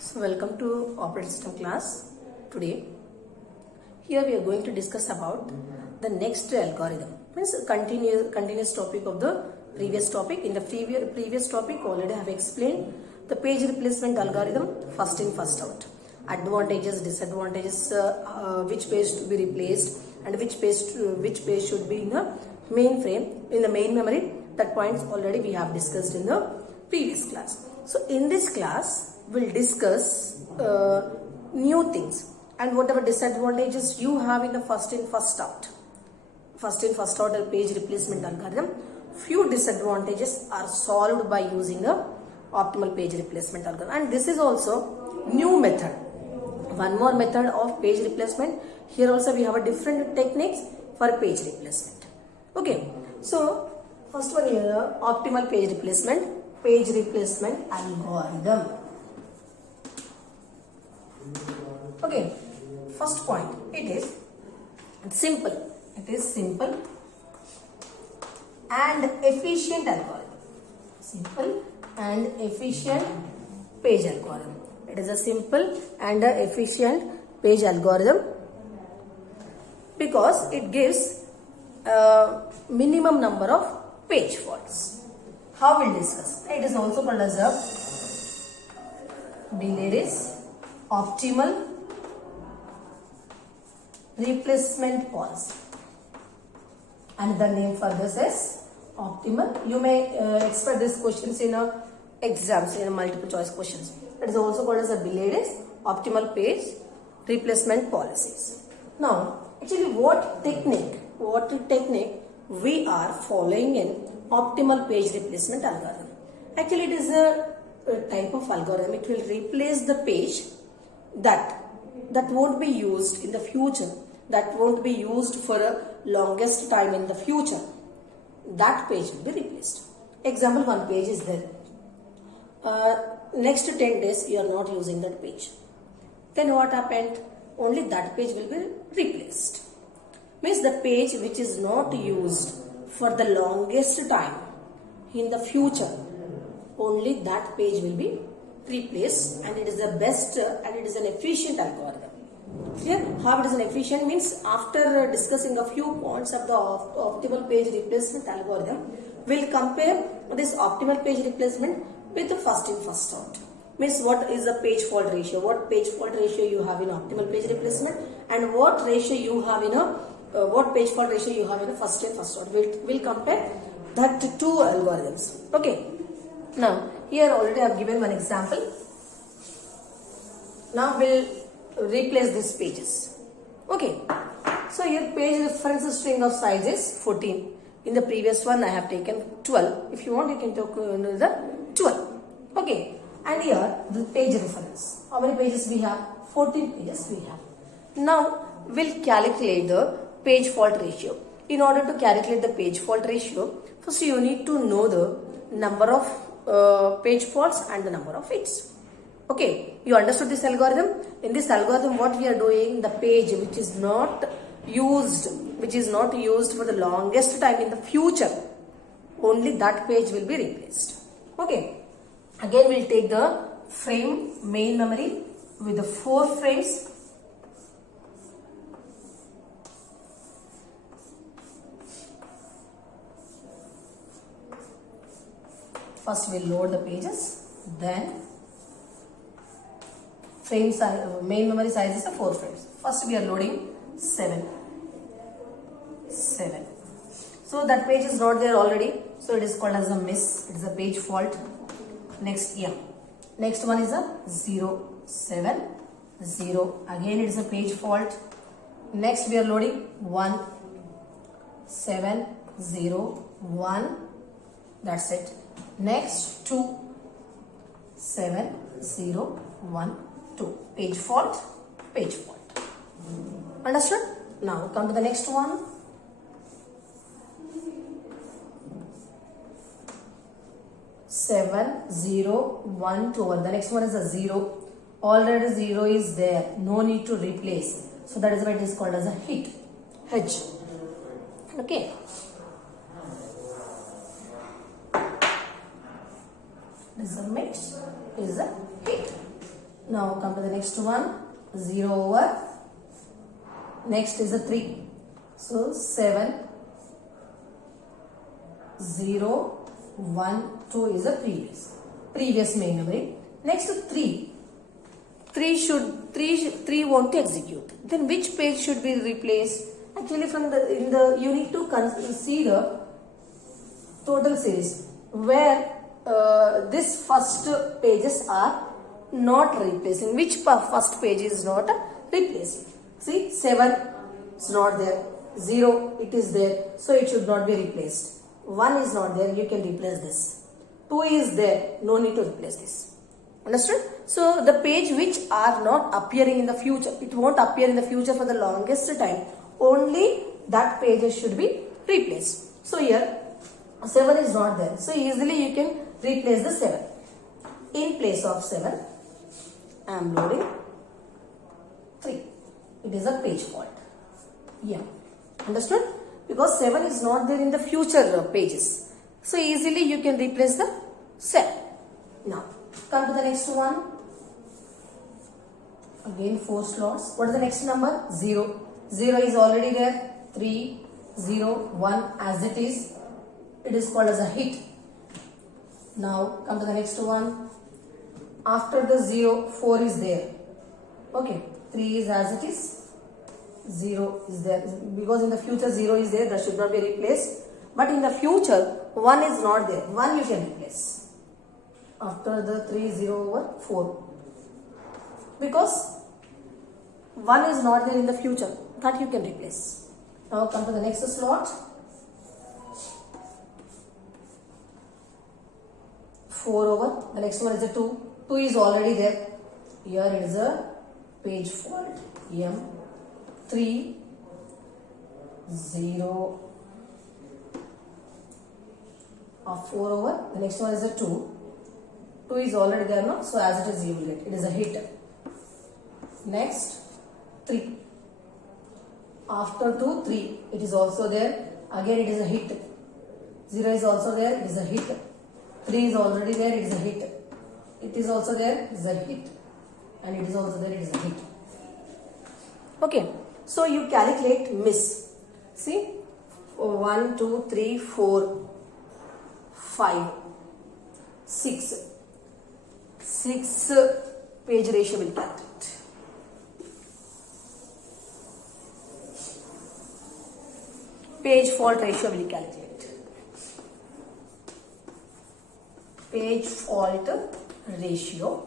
So welcome to operating system class. Today here we are going to discuss about the next algorithm. Means continuous topic of the previous topic. In the previous topic already I have explained the page replacement algorithm, first in first out, advantages, disadvantages, which page to be replaced and which page should be in the mainframe, in the main memory. That points already we have discussed in the previous class. So in this class we'll discuss new things and whatever disadvantages you have in the first in first out page replacement algorithm. Few disadvantages are solved by using a optimal page replacement algorithm, and this is also new method. One more method of page replacement. Here also we have a different techniques for page replacement. Okay, so first one here, optimal page replacement algorithm. Okay, first point, it is simple and efficient algorithm. Simple and efficient page algorithm. It is a simple and a efficient page algorithm because it gives a minimum number of page faults. How we'll discuss? It is also called as a Biller's optimal replacement policy. Another name for this is optimal. You may expect these questions in exams, in multiple choice questions. It is also called as a Biller's optimal page replacement policies. Now, actually, what technique we are following in optimal page replacement algorithm? Actually, it is a type of algorithm. It will replace the page that won't be used in the future, that won't be used for a longest time in the future. That page will be replaced. Example, one page is there. Next 10 days you are not using that page. Then what happened? Only that page will be replaced. Means the page which is not used for the longest time in the future, only that page will be replaced, and it is the best and it is an efficient algorithm. Clear? How it is an efficient means, after discussing a few points of the optimal page replacement algorithm, we'll compare this optimal page replacement with the first in first out. Means what is the page fault ratio, what page fault ratio you have in optimal page replacement, and what ratio you have in a what page fault ratio you have in a first in first out. We'll compare that to two algorithms. Okay. Now here already I have given one example. Now we'll replace these pages. Okay. So here page reference string of size is 14. In the previous one I have taken 12. If you want, you can take the 12. Okay. And here the page reference. How many pages we have? 14 pages we have. Now we'll calculate the page fault ratio. In order to calculate the page fault ratio, first you need to know the number of page faults and the number of hits. Okay, you understood this algorithm? In this algorithm, what we are doing, the page which is not used for the longest time in the future, only that page will be replaced. Okay, again we'll take the frame main memory with the 4 frames. First we'll load the pages, then frame size, main memory size is 4 frames. First we are loading 7. So that page is not there already, so it is called as a miss. It is a page fault. Next next one is a 0, 7, 0. Again it is a page fault. Next we are loading 1, 7, 0, 1. That's it. Next 2, 7, 0, 1, 2. Page fault. Understood? Now come to the next one. Seven, 0, 1, 2. The next one is a 0. Already 0 is there. No need to replace. So that is why it is called as a hit. H. Okay. This is a mix, is a hit. Now come to the next one, 0 over, next is a 3. So 7, 0, 1, 2 is a previous main memory. Next 3. 3 want to execute. Then which page should be replaced? Actually you need to see the total series where this first pages are not replacing. Which first page is not replacing? See, 7 is not there, 0 it is there, so it should not be replaced. 1 is not there, you can replace this. 2 is there, no need to replace this. Understood? So the page which are not appearing in the future, it won't appear in the future for the longest time, only that pages should be replaced. So here 7 is not there, so easily you can replace the 7. In place of 7, I am loading 3. It is a page fault. Yeah. Understood? Because 7 is not there in the future pages. So easily you can replace the 7. Now, come to the next one. Again 4 slots. What is the next number? 0. 0 is already there. 3, 0, 1 as it is. It is called as a hit. Now, come to the next one. After the 0, 4 is there. Okay. 3 is as it is. 0 is there. Because in the future 0 is there, that should not be replaced. But in the future, 1 is not there. 1 you can replace. After the 3, 0 over 4. Because 1 is not there in the future, that you can replace. Now come to the next slot. 4 over. The next one is a 2. 2 is already there. Here it is a page fault. M 3 0 of 4 over. The next one is a 2. 2 is already there now, so as it is you will get. It is a hit. Next 3. After 2, 3. It is also there. Again it is a hit. 0 is also there. It is a hit. 3 is already there. It is a hit. It is also there. It is a hit. And it is also there. It is a hit. Okay. So you calculate miss. See, 1, 2, 3, 4, 5, 6. 6 page ratio will calculate. Page fault ratio will calculate. Page fault ratio.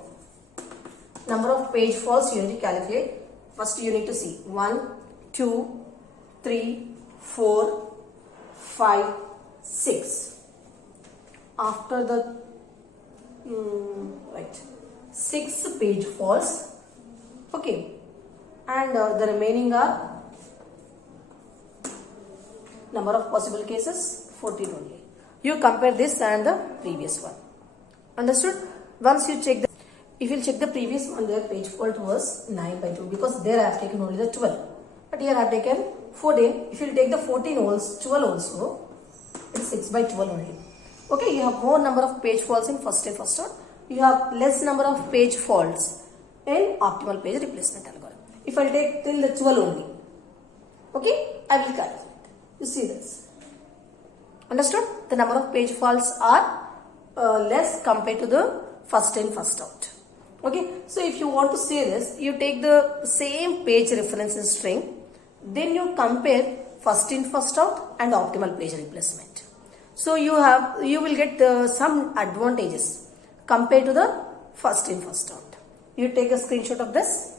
Number of page faults you need to calculate. First you need to see 1, 2, 3, 4, 5, 6. After the 6 page faults. Okay. And the remaining are number of possible cases 14 only. You compare this and the previous one. Understood? Once you check if you check the previous one, their page fault was 9 by 2 because there I have taken only the 12. But here I have taken 14. If you take the 14 12 also, it is 6 by 12 only. Okay, you have more number of page faults in first and first out. You have less number of page faults in optimal page replacement algorithm. If I take till the 12 only, okay, I will calculate. You see this. Understood? The number of page faults are less compared to the first in first out. Okay, so if you want to say this, you take the same page reference in string, then you compare first in first out and optimal page replacement. So you will get some advantages compared to the first in first out. You take a screenshot of this.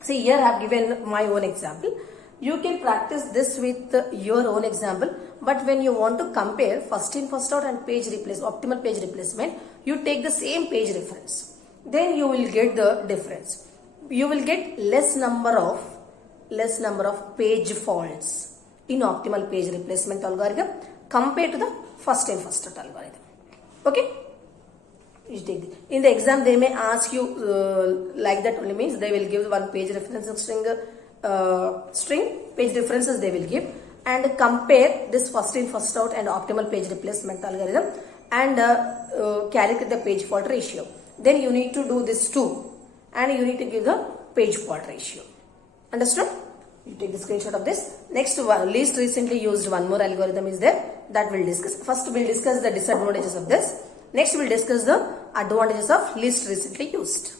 See, here I have given my own example. You can practice this with your own example, but when you want to compare first in first out and optimal page replacement, you take the same page reference. Then you will get the difference. You will get less number of page faults in optimal page replacement algorithm compared to the first in first out algorithm. Okay? You take it. In the exam, they may ask you like that only, means they will give one page reference string page differences they will give and compare this first in first out and optimal page replacement algorithm and calculate the page fault ratio. Then you need to do this too. and you need to give the page fault ratio. Understood? You take the screenshot of this. Next one, least recently used one more algorithm is there that we'll discuss. First we'll discuss the disadvantages of this. Next we'll discuss the advantages of least recently used.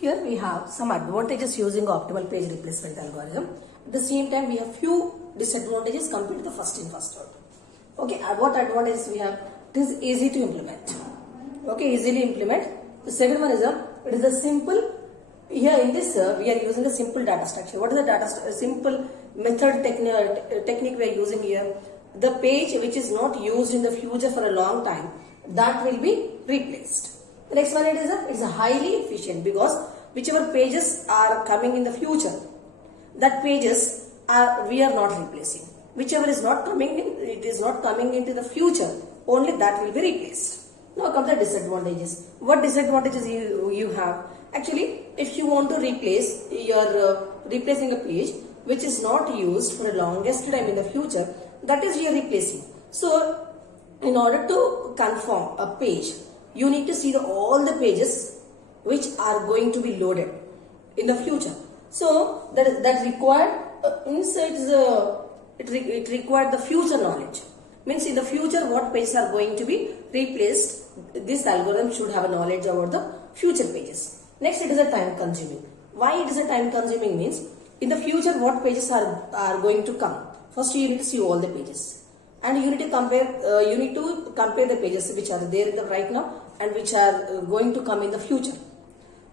Here we have some advantages using optimal page replacement algorithm. At the same time, we have few disadvantages compared to the first in first out. Okay, what advantages we have? It is easy to implement. Okay, easily implement. The second one is it is a simple. Here in this we are using a simple data structure. What is the simple method technique we are using here? The page which is not used in the future for a long time, that will be replaced. The next one is a highly efficient, because whichever pages are coming in the future, that pages we are not replacing. Whichever is not coming in, it is not coming into the future, only that will be replaced. Now come the disadvantages. What disadvantages you have? Actually, if you want to replace, you are replacing a page which is not used for a longest time in the future, that is you are replacing. So in order to confirm a page, you need to see all the pages which are going to be loaded in the future. So that required it required the future knowledge. Means in the future what pages are going to be replaced. This algorithm should have a knowledge about the future pages. Next, it is a time consuming. Why it is a time consuming means in the future what pages are going to come. First you need to see all the pages, and you need to compare. The pages which are there right now and which are going to come in the future.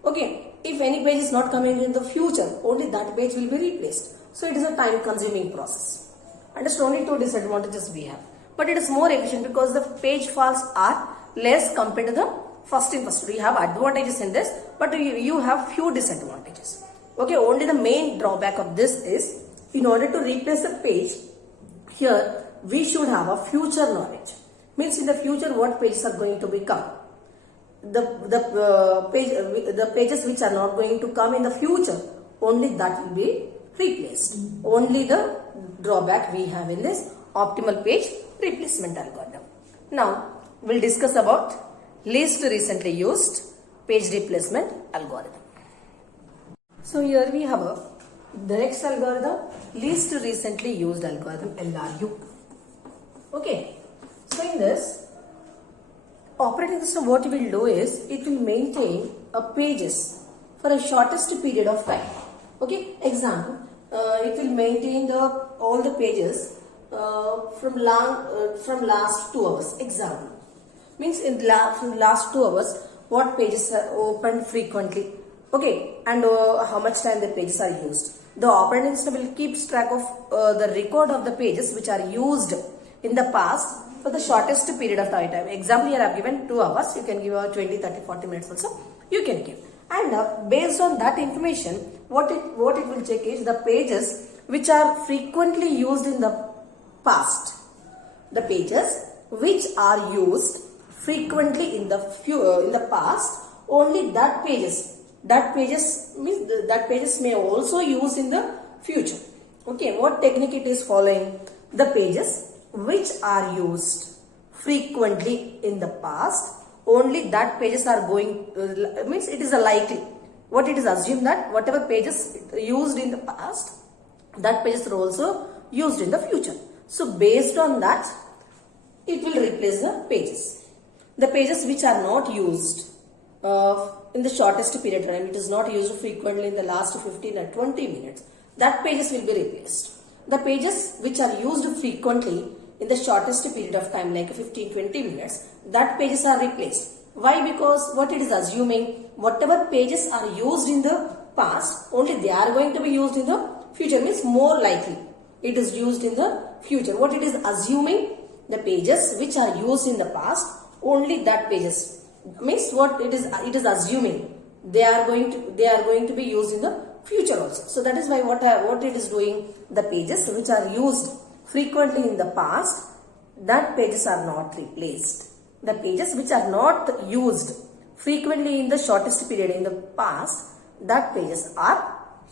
Okay, if any page is not coming in the future, only that page will be replaced. So it is a time consuming process. And it's only two disadvantages we have. But it is more efficient because the page faults are less compared to the first in first. We have advantages in this, but you have few disadvantages. Okay, only the main drawback of this is, in order to replace a page, here we should have a future knowledge. Means in the future what pages are going to become. The pages which are not going to come in the future, only that will be replaced. Only the drawback we have in this optimal page replacement algorithm. Now we'll discuss about least recently used page replacement algorithm. So here we have the next algorithm, least recently used algorithm, LRU. Okay, so in this operating system, what it will do is it will maintain a pages for a shortest period of time. Okay, example, it will maintain all the pages from last 2 hours. Example means from last 2 hours what pages are opened frequently. Okay, and how much time the pages are used. The operating system will keep track of the record of the pages which are used in the past for the shortest period of time. Example, here I have given 2 hours. You can give 20, 30, 40 minutes also. You can give. And based on that information, what it will check is the pages which are frequently used in the past. The pages which are used frequently in the past, only that pages means that pages may also use in the future. Okay, what technique it is following? The pages which are used frequently in the past, only that pages are going means it is a likely. What it is assumed that whatever pages used in the past, that pages are also used in the future. So based on that, it will replace the pages. The pages which are not used in the shortest period of time, it is not used frequently in the last 15 or 20 minutes, that pages will be replaced. The pages which are used frequently in the shortest period of time, like 15-20 minutes, that pages are replaced. Why? Because what it is assuming, whatever pages are used in the past, only they are going to be used in the future, means more likely it is used in the future. What it is assuming, the pages which are used in the past, only that pages, means what it is assuming they are going to be used in the future also. So that is why what it is doing, the pages which are used frequently in the past, that pages are not replaced. The pages which are not used frequently in the shortest period in the past, that pages are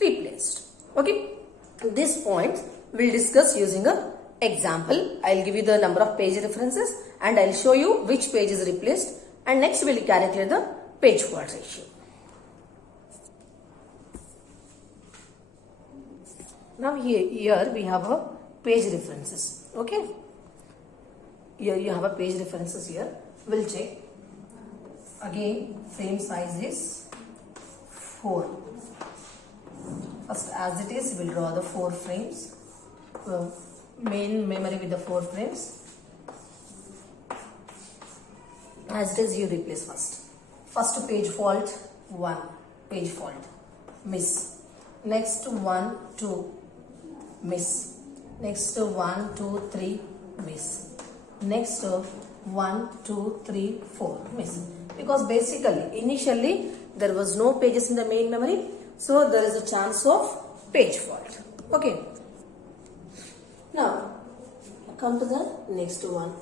replaced. Okay, this point we'll discuss using a example. I'll give you the number of page references and I'll show you which page is replaced, and next we'll calculate the page fault ratio. Now here we have a page references. Okay, here you have a page references here. We'll check. Again, frame size is 4. First, as it is, we'll draw the 4 frames. Main memory with the 4 frames. As it is, you replace first. First page fault 1, page fault, miss. Next 1, 2, miss. Next 1, 2, 3, miss. Next 1, 2, 3, 4, miss. Because basically initially there was no pages in the main memory, so there is a chance of page fault. Okay. Now come to the next one.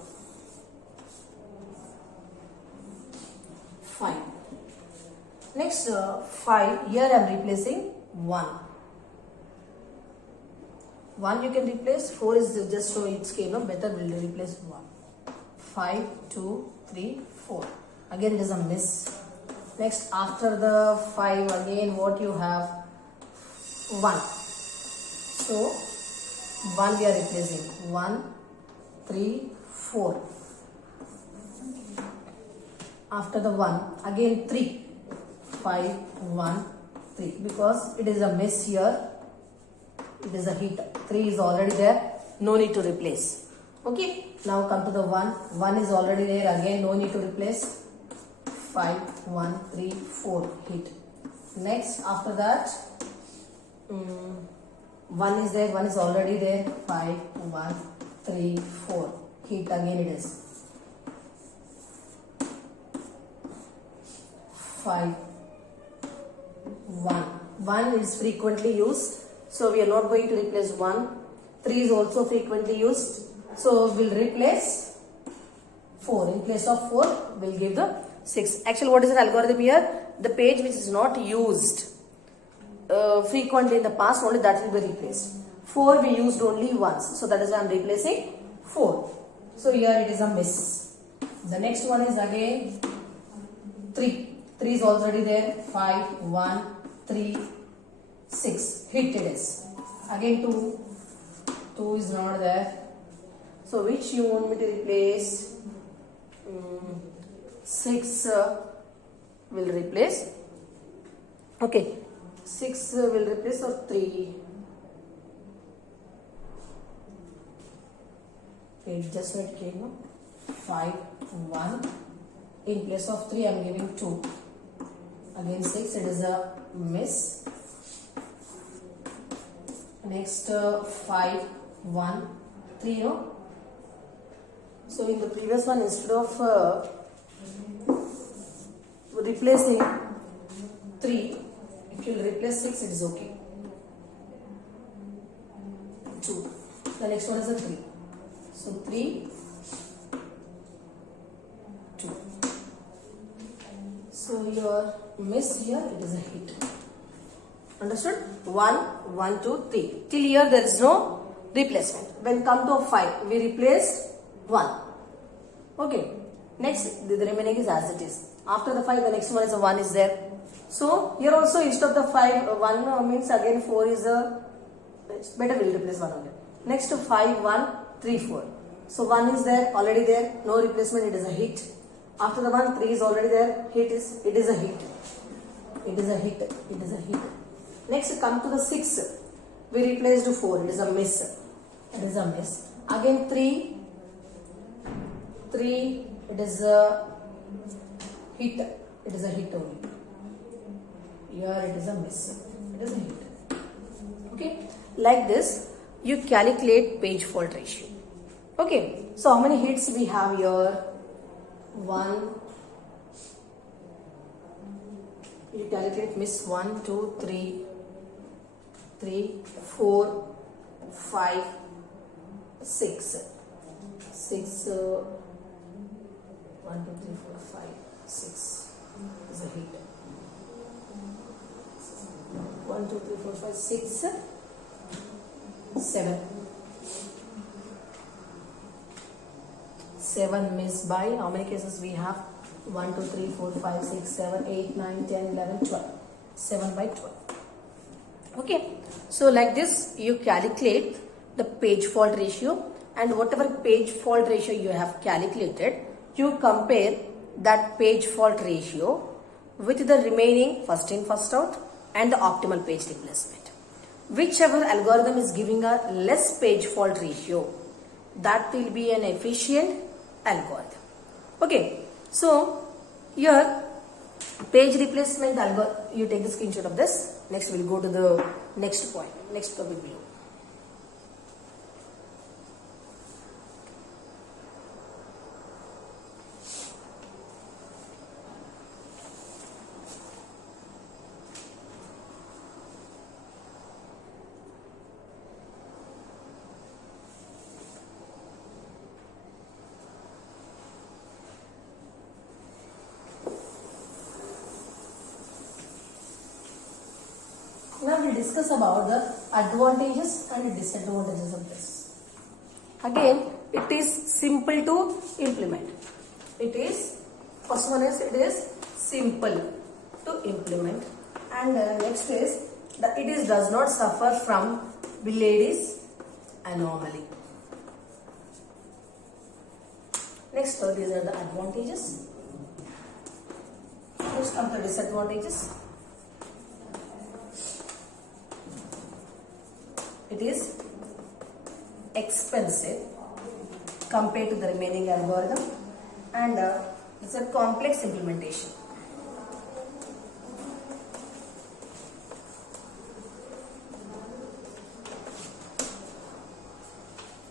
5. Next 5, here I am replacing 1. 1 you can replace, 4 is just so it's came up, better will replace 1. 5, 2, 3, 4. Again it is a miss. Next after the 5 again what you have? 1. So 1 we are replacing. 1, 3, 4. After the 1 again 3. 5, 1, 3. Because it is a miss here. It is a hit. 3 is already there. No need to replace. Okay. Now come to the 1. 1 is already there. Again no need to replace. 5, 1, 3, 4. Hit. Next after that 1 is there. 1 is already there. 5, 1, 3, 4. Hit again it is. 5, 1. 1 is frequently used. So we are not going to replace 1. 3 is also frequently used. So we'll replace 4. In place of 4, we'll give the 6. Actually, what is the algorithm here? The page which is not used frequently in the past, only that will be replaced. 4 we used only once. So that is why I am replacing 4. So here it is a miss. The next one is again 3. 3 is already there. 5, 1, 3, 6. Hit it is. Again 2. 2 is not there. So which you want me to replace? 6 will replace. Okay. 6 will replace or 3. Okay, just so it came up. 5, 1. In place of 3 I am giving 2. Again 6, it is a miss. Next 5, 1, 3, no? So in the previous one, instead of replacing 3, if you replace 6, it is okay. 2. The next one is a 3. So 3, 2. So your miss here, it is a hit. Understood? 1, 1, 2, 3. Till here there is no replacement. When come to 5, we replaced 1. Okay. Next, the remaining is as it is. After the 5, the next one is a 1 is there. So here also instead of the 5, 1 means again 4 is a, it's better we'll replace 1 only. Next 5, 1, 3, 4. So 1 is there, already there, no replacement, it is a hit. After the 1, 3 is already there, it is a hit. It is a hit, it is a hit. Next come to the 6, we replaced 4, it is a miss. It is a miss. Again 3, it is a hit, it is a hit only. Here it is a miss, it is a hit. Okay, like this you calculate page fault ratio. Okay, so how many hits we have here? 1, you calculate miss 1, 2, 3, 4, 5, 6. 1, 2, 3, 4, 5, 6. 1, 2, 3, 4, 5, 6, 7. 7 missed by how many cases we have? 1, 2, 3, 4, 5, 6, 7, 8, 9, 10, 11, 12. 7 by 12. Okay. So like this you calculate the page fault ratio, and whatever page fault ratio you have calculated, you compare that page fault ratio with the remaining first in first out and the optimal page replacement. Whichever algorithm is giving a less page fault ratio, that will be an efficient algorithm. Okay, so here page replacement algorithm, you take the screenshot of this. Next we'll go to the next point, next topic below. Now we'll discuss about the advantages and disadvantages of this. Again, it is simple to implement. First one is it is simple to implement, and next is that it does not suffer from Biladi's anomaly. Next, these are the advantages. Next come the disadvantages. It is expensive compared to the remaining algorithm, and it's a complex implementation.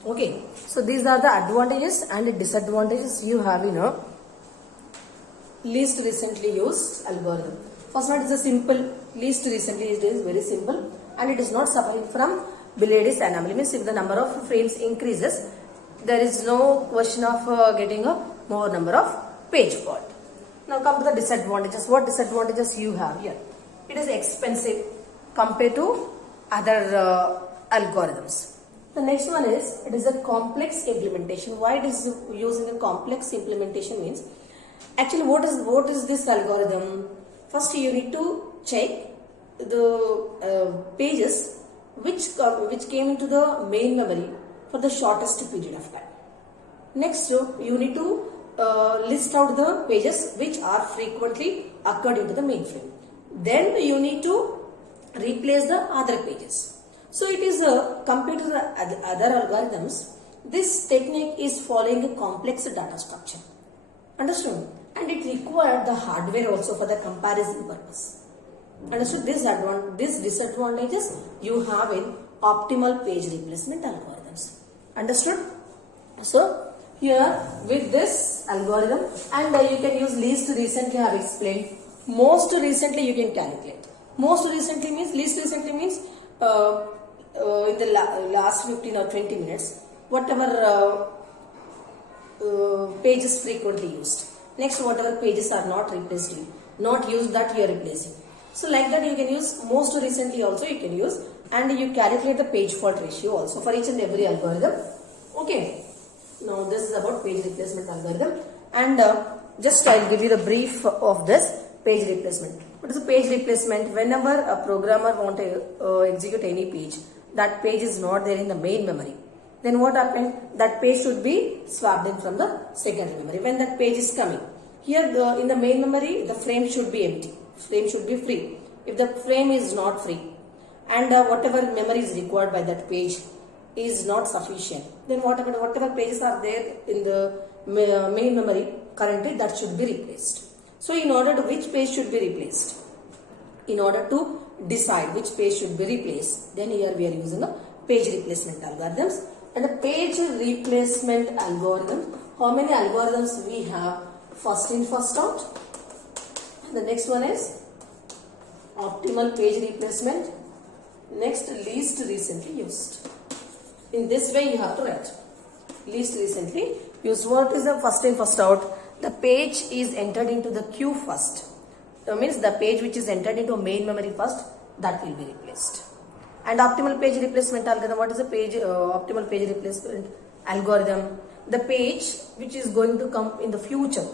Okay, so these are the advantages and disadvantages you have in a least recently used algorithm. First one is a simple, least recently it is very simple, and it is not suffering from Biladi's anomaly. Means if the number of frames increases, there is no question of getting a more number of page fault. Now come to the disadvantages. What disadvantages you have here? It is expensive compared to other algorithms. The next one is it is a complex implementation. Why it is using a complex implementation means, actually what is this algorithm? First you need to check the pages which came into the main memory for the shortest period of time. Next, you need to list out the pages which are frequently occurred into the mainframe. Then you need to replace the other pages. So it is compared to the other algorithms, this technique is following a complex data structure. Understood? And it required the hardware also for the comparison purpose. Understood? These disadvantages you have in optimal page replacement algorithms. Understood? So here with this algorithm, and you can use least recently I have explained. Most recently you can calculate. Most recently means, least recently means in the last 15 or 20 minutes, whatever pages frequently used. Next, whatever pages are not replaced, not used, that you are replacing. So like that you can use most recently also you can use, and you calculate the page fault ratio also for each and every algorithm. Okay. Now this is about page replacement algorithm, and just I'll give you the brief of this page replacement. What is a page replacement? Whenever a programmer want to execute any page, that page is not there in the main memory. Then what happened? That page should be swapped in from the secondary memory. When that page is coming, here in the main memory, the frame should be empty. Frame should be free. If the frame is not free, and whatever memory is required by that page is not sufficient, then whatever pages are there in the main memory currently, that should be replaced. So in order to which page should be replaced, in order to decide which page should be replaced, then here we are using a page replacement algorithms. And a page replacement algorithm, how many algorithms we have? First in first out. The next one is optimal page replacement. Next, least recently used. In this way you have to write least recently used. What is the first in first out? The page is entered into the queue first. That means the page which is entered into main memory first, that will be replaced. And optimal page replacement algorithm, what is the optimal page replacement algorithm? The page which is going to come in the future,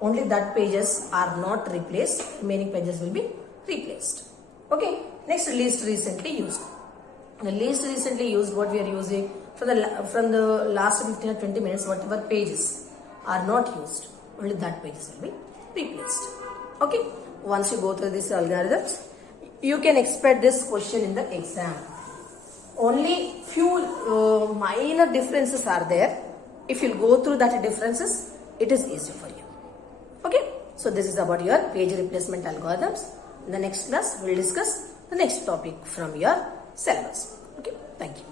only that pages are not replaced, remaining pages will be replaced. Okay, next, least recently used. The least recently used, what we are using from the last 15 or 20 minutes, whatever pages are not used, only that pages will be replaced. Okay, once you go through these algorithms, you can expect this question in the exam. Only few minor differences are there. If you go through that differences, it is easy for you. Okay, so this is about your page replacement algorithms. In the next class, we will discuss the next topic from your syllabus. Okay, thank you.